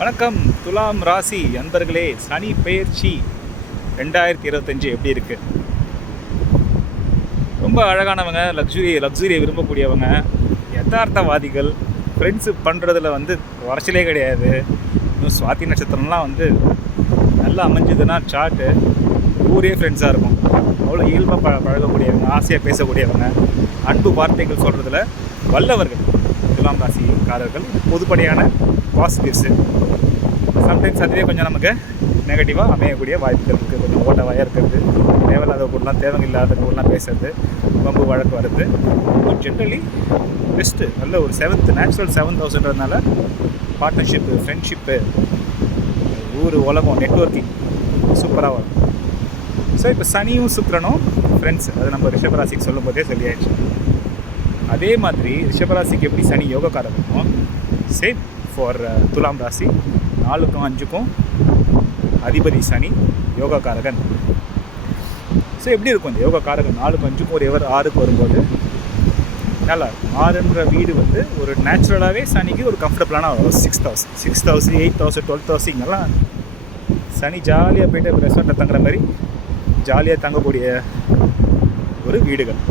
வணக்கம் துலாம் ராசி அன்பர்களே. சனி பெயர்ச்சி 2025 எப்படி இருக்குது? ரொம்ப அழகானவங்க, லக்ஸுரியை விரும்பக்கூடியவங்க, யதார்த்தவாதிகள், ஃப்ரெண்ட்ஸு பண்ணுறதுல குறைச்சலே கிடையாது. இன்னும் சுவாதி நட்சத்திரம்லாம் நல்லா அமைஞ்சதுன்னா சார்ட்டு ஊரே ஃப்ரெண்ட்ஸாக இருக்கும். அவ்வளோ இயல்பாக பழகக்கூடியவங்க, ஆசையாக பேசக்கூடியவங்க, அன்பு வார்த்தைகள் சொல்கிறதுல வல்லவர்கள் துலாம் ராசிக்காரர்கள். பொதுப்படையான பாசிட்டிவ்ஸு. சம்டைம்ஸ் அதுவே கொஞ்சம் நமக்கு நெகட்டிவாக அமையக்கூடிய வாய்ப்புகள் இருக்குது. கொஞ்சம் ஓட்டவாயாக இருக்கிறது, தேவையில்லாத கூடலாம் தேவையில்லாத கூடலாம் பேசுறது, வம்பு வழக்கு வருது. Generally best. நல்ல ஒரு நேச்சுரல் 7,000ன்றதுனால பார்ட்னர்ஷிப்பு, ஃப்ரெண்ட்ஷிப்பு, ஊர் உலகம், நெட்வொர்க்கிங் சூப்பராக வரும். ஸோ இப்போ சனியும் சுக்கிரனும் ஃப்ரெண்ட்ஸ், அது நம்ம ரிஷபராசிக்கு சொல்லும் போதே சொல்லியாச்சு. அதே மாதிரி ரிஷபராசிக்கு எப்படி சனி யோகக்காரருக்கும், சேம் ஃபார் துலாம் ராசி 4க்கும் 5க்கும் அதிபதி சனி யோகக்காரகன். ஸோ எப்படி இருக்கும் இந்த யோகக்காரகன்? 4க்கும் 5க்கும் ஒரு 6க்கு வரும்போது நல்லா இருக்கும். 6ன்ற வீடு ஒரு நேச்சுரலாகவே சனிக்கு ஒரு கம்ஃபர்டபுளான 6,000, 8,000, 12,000 இங்கெல்லாம் சனி ஜாலியாக போய்ட்டு ரெஸ்டாரண்ட்டில் தங்குற மாதிரி ஜாலியாக தங்கக்கூடிய ஒரு வீடுகள்.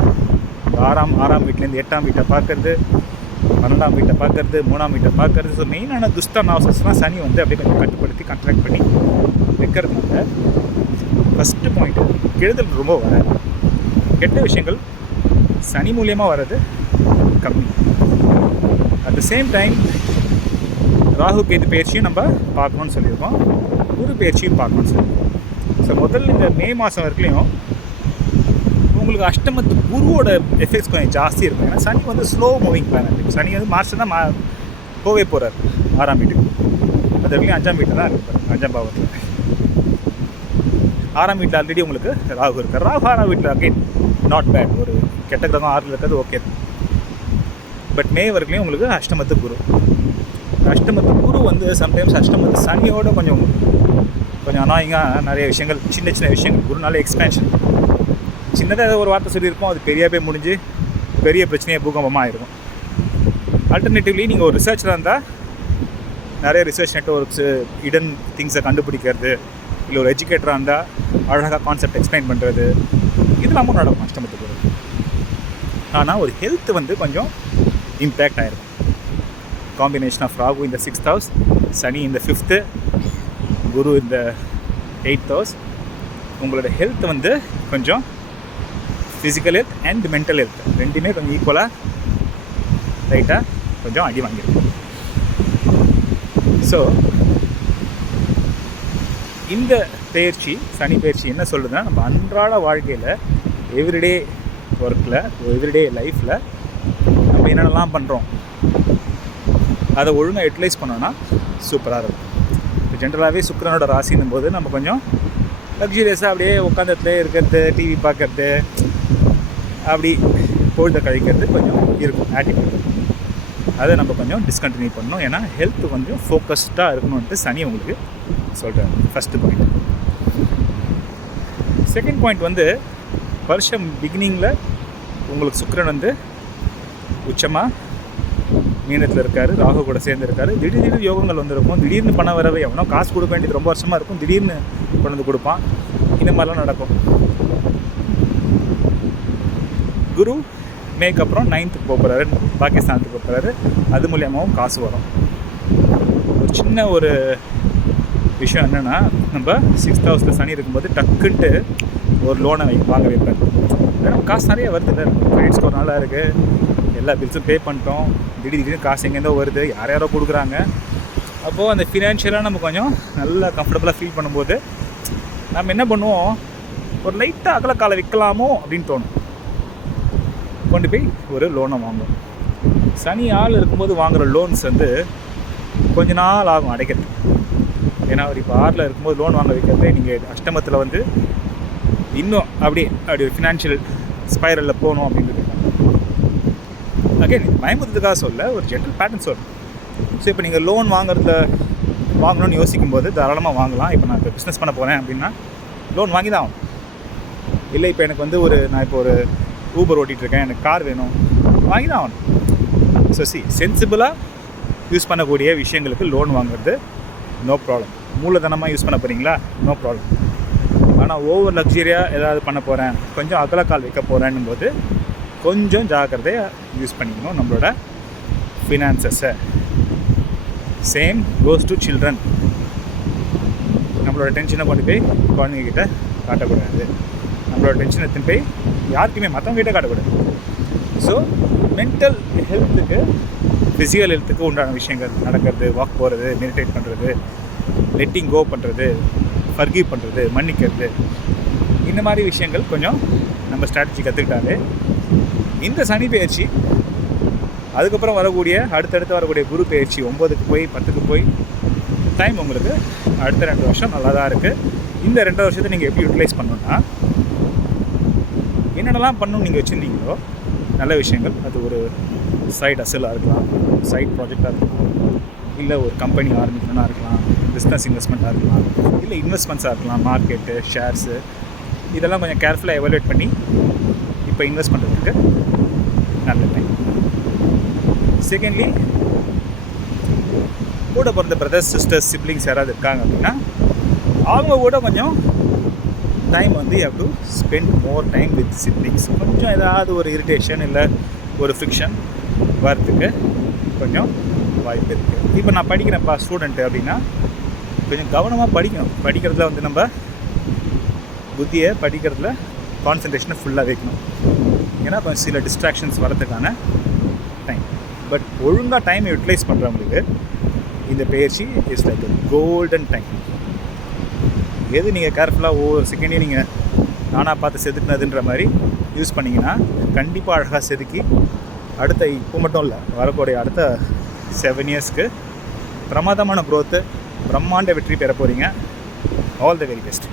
ஆறாம் வீட்டிலேருந்து 8ஆம் வீட்டை பார்க்குறது, 12ஆம் வீட்டை பார்க்குறது, 3ஆம் வீட்டை பார்க்குறது. ஸோ மெயினான துஷ்ட நாசஸ்லாம் சனி அப்படியே கொஞ்சம் கட்டுப்படுத்தி கான்ட்ராக்ட் பண்ணி வைக்கிறதுனால ஃபஸ்ட்டு பாயிண்ட்டு, கெடுதல் ரொம்ப வராது. கெட்ட விஷயங்கள் சனி மூலியமாக வர்றது கம்மி. At the same time Rahu Ketu பயிற்சியும் நம்ம பார்க்கணுன்னு சொல்லியிருக்கோம், குரு பயிற்சியும் பார்க்கணுன்னு சொல்லியிருக்கோம். ஸோ முதல்ல இந்த மே மாதம் வரைக்கும் உங்களுக்கு அஷ்டமத்து குருவோட எஃபெக்ட்ஸ் கொஞ்சம் ஜாஸ்தி இருக்கும். ஏன்னா சனி ஸ்லோ மூவிங் பிளானட். சனி மார்ச் தான் போவே போகிறார் 6ஆம் வீட்டுக்கு. அது வரைக்கும் 5ஆம் வீட்டில் தான் இருப்பார், 5ஆம் பாவத்தில். 6ஆம் வீட்டில் ஆல்ரெடி உங்களுக்கு ராகு இருக்கார். ராகு 6ஆம் வீட்டில் அகைன் நாட் பேட். ஒரு கெட்ட கிரகம் 6ல் இருக்கிறது ஓகே. பட் மே வரைக்கும் உங்களுக்கு அஷ்டமத்து குரு. அஷ்டமத்து குரு சம்டைம்ஸ் அஷ்டமத்து சனியோட கொஞ்சம் அனாயிங்காக நிறைய விஷயங்கள், சின்ன சின்ன விஷயங்கள். குருனால எக்ஸ்பேன்ஷன். சின்னதாக ஏதோ ஒரு வார்த்தை சொல்லியிருப்போம், அது பெரிய முடிஞ்சு பெரிய பிரச்சனையாக பூகம்பமாக ஆகிருக்கும். ஆல்டர்னேட்டிவ்லி நீங்கள் ஒரு ரிசர்ச்சில் இருந்தால் நிறைய ரிசர்ச் நெட்வொர்க்ஸு, இடன் திங்ஸை கண்டுபிடிக்கிறது, இல்லை ஒரு எஜுகேட்டராக இருந்தால் அழகாக கான்செப்ட் எக்ஸ்பிளைன் பண்ணுறது, இதெல்லாமும் நடக்கும் அஷ்டமத்துக்கு. ஆனால் ஒரு ஹெல்த் கொஞ்சம் இம்பேக்ட் ஆகிருக்கும். காம்பினேஷன் ஆஃப் ராகு இந்த 6th house, சனி இந்த 5th, குரு இந்த 8th house. உங்களோட ஹெல்த் கொஞ்சம் physical health and mental health ரெண்டுமே கொஞ்சம் ஈக்குவலாக ரைட்டாக கொஞ்சம் அடி வாங்கியிருக்கும். ஸோ இந்த பயிற்சி, சனி பயிற்சி என்ன சொல்லுதுன்னா, நம்ம அன்றாட வாழ்க்கையில் எவ்ரிடே ஒர்க்கில், எவ்ரிடே லைஃப்பில் நம்ம என்னென்னலாம் பண்ணுறோம் அதை ஒழுங்காக யூட்டிலைஸ் பண்ணோன்னா சூப்பராக இருக்கும். இப்போ ஜென்ரலாகவே சுக்கிரனோட ராசின்னும் போது நம்ம கொஞ்சம் லக்ஸுரியஸாக அப்படியே உட்காந்துட்டுலே இருக்கிறது, டிவி பார்க்கறது, அப்படி பொழுதை கழிக்கிறது கொஞ்சம் இருக்கும் ஆட்டிடியூட். அதை நம்ம கொஞ்சம் டிஸ்கண்டினியூ பண்ணணும். ஏன்னா ஹெல்த் கொஞ்சம் ஃபோக்கஸ்டாக இருக்கணும்ன்ட்டு சனி உங்களுக்கு சொல்கிறார். First point. செகண்ட் பாயிண்ட் வருஷம் பிகினிங்கில் உங்களுக்கு சுக்கிரன் உச்சமாக மீனத்தில் இருக்கார், ராகு கூட சேர்ந்துருக்காரு. திடீர்னு யோகங்கள் இருக்கும். திடீர்னு பணம் வரவே, எவனோ காசு கொடுக்க வேண்டியது ரொம்ப வருஷமாக இருக்கும், திடீர்னு கொண்டு கொடுப்பான். இந்த மாதிரிலாம் நடக்கும். குரு மேக்கு அப்புறம் 9th போகிறாரு, பாகிஸ்தானத்துக்கு போகிறாரு. அது மூலியமாகவும் காசு வரும். ஒரு சின்ன ஒரு விஷயம் என்னென்னா, நம்ம 6th house சனி இருக்கும்போது டக்குன்ட்டு ஒரு லோனை வாங்க வைப்பார். ஏன்னா காசு நிறைய வருது இல்லை, கிரெடிட் ஸ்கோர் நல்லா இருக்குது, எல்லா பில்ஸும் பே பண்ணிட்டோம், திடீர்னு காசு எங்கேருந்தோ வருது, யாரோ கொடுக்குறாங்க. அப்போது அந்த ஃபினான்ஷியலாக நம்ம கொஞ்சம் நல்லா கம்ஃபர்டபுளாக ஃபீல் பண்ணும்போது நம்ம என்ன பண்ணுவோம், ஒரு லைட்டாக அகலக்காலை விற்கலாமோ அப்படின்னு தோணும். கொண்டு போய் ஒரு லோனை வாங்குவோம். சனி ஆள் இருக்கும்போது வாங்குகிற லோன்ஸ் கொஞ்ச நாள் ஆகும் அடைக்கிறது. ஏன்னா அவர் இப்போ 6ல் இருக்கும்போது லோன் வாங்க வைக்கிறதே நீங்கள் அஷ்டமத்தில் இன்னும் அப்படி ஒரு ஃபினான்ஷியல் ஸ்பைரலில் போகணும் அப்படின்றது. அகைன் பயமுறுத்துக்காக சொல்ல, ஒரு ஜென்ரல் பேட்டர்ன் சொல்லணும். ஸோ இப்போ நீங்கள் லோன் வாங்கணும்னு யோசிக்கும்போது தாராளமாக வாங்கலாம். இப்போ நான் இப்போ பிஸ்னஸ் பண்ண போகிறேன் அப்படின்னா லோன் வாங்கி தான் ஆகும். இல்லை இப்போ எனக்கு நான் இப்போ ஒரு ஊபர் ஓட்டிகிட்ருக்கேன், எனக்கு கார் வேணும், வாங்கி தான் ஆகணும். ஸோ சென்சிபிளாக யூஸ் பண்ணக்கூடிய விஷயங்களுக்கு லோன் வாங்குறது நோ ப்ராப்ளம். மூலதனமாக யூஸ் பண்ண போகிறீங்களா, நோ ப்ராப்ளம். ஆனால் ஓவர் லக்ஸரியாக ஏதாவது பண்ண போகிறேன், கொஞ்சம் அகலக்கால் வைக்க போகிறேன்னும் போது கொஞ்சம் ஜாக்கிரதையாக யூஸ் பண்ணிக்கணும் நம்மளோட ஃபினான்சஸை. Same goes to children. நம்மளோட டென்ஷனை கொண்டு போய் குழந்தைங்கிட்ட காட்டக்கூடாது. நம்மளோட டென்ஷனை எடுத்துன்னு போய் யாருக்குமே மற்றவங்ககிட்ட காட்டக்கூடாது. ஸோ மென்டல் ஹெல்த்துக்கு, ஃபிசிக்கல் ஹெல்த்துக்கு உண்டான விஷயங்கள் நடக்கிறது, வாக் போகிறது, மெடிடேட் பண்ணுறது, லெட்டிங் கோ பண்ணுறது, ஃபர்கிவ் பண்ணுறது, மன்னிக்கிறது, இந்த மாதிரி விஷயங்கள் கொஞ்சம் நம்ம ஸ்ட்ராட்டஜி கற்றுக்கிட்டாலே இந்த சனி பயிற்சி, அதுக்கப்புறம் வரக்கூடிய அடுத்தடுத்து வரக்கூடிய குரு பயிற்சி 9க்கு போய் 10க்கு போய் டைம் உங்களுக்கு அடுத்த 2 வருஷம் நல்லா தான் இருக்குது. இந்த 2 வருஷத்தை நீங்கள் எப்படி யூட்டிலைஸ் பண்ணணுன்னா, என்னென்னலாம் பண்ணணும்னு நீங்கள் வச்சுருந்தீங்களோ நல்ல விஷயங்கள், அது ஒரு சைட் அசலாக இருக்கலாம், சைட் ப்ராஜெக்டாக இருக்கலாம், இல்லை ஒரு கம்பெனி ஆரம்பிக்கணும்னா இருக்கலாம், பிஸ்னஸ் இன்வெஸ்ட்மெண்ட்டாக இருக்கலாம், இல்லை இன்வெஸ்ட்மெண்ட்ஸாக இருக்கலாம், மார்க்கெட்டு, ஷேர்ஸு, இதெல்லாம் கொஞ்சம் கேர்ஃபுல்லாக எவாலுவேட் பண்ணி இப்போ இன்வெஸ்ட் பண்ணுறதுக்கு நல்ல டைம். செகண்ட்லி, கூட பிறந்த பிரதர்ஸ், சிஸ்டர்ஸ், சிப்ளிங்ஸ் யாராவது இருக்காங்க அப்படின்னா அவங்க கூட கொஞ்சம் டைம் வந்து you have to spend more time with siblings. கொஞ்சம் ஏதாவது ஒரு இரிட்டேஷன் இல்லை ஒரு ஃப்ரிக்ஷன் வரத்துக்கு கொஞ்சம் வாய்ப்பு இருக்குது. இப்போ நான் படிக்கிறேன்ப்பா ஸ்டூடெண்ட்டு அப்படின்னா கொஞ்சம் கவனமாக படிக்கணும். படிக்கிறதுல வந்து நம்ம புத்தியை, படிக்கிறதுல கான்சன்ட்ரேஷனை ஃபுல்லாக வைக்கணும். ஏன்னா கொஞ்சம் சில டிஸ்ட்ராக்ஷன்ஸ் வரதுக்கான டைம். பட் ஒழுங்காக டைமை யூட்டிலைஸ் பண்ணுறவங்களுக்கு இந்த பயிற்சி இஸ் லைக் கோல்டன் டைம். எது நீங்கள் கேர்ஃபுல்லாக ஒவ்வொரு செகண்டையும் நீங்கள் நானாக பார்த்து செதுக்குனதுன்ற மாதிரி யூஸ் பண்ணிங்கன்னா கண்டிப்பாக அழகாக செதுக்கி அடுத்த இப்போ மட்டும் இல்லை, வரக்கூடிய அடுத்த 7 இயர்ஸ்க்கு பிரமாதமான க்ரோத்து, பிரம்மாண்ட வெற்றி பெற போகிறீங்க. All the very best.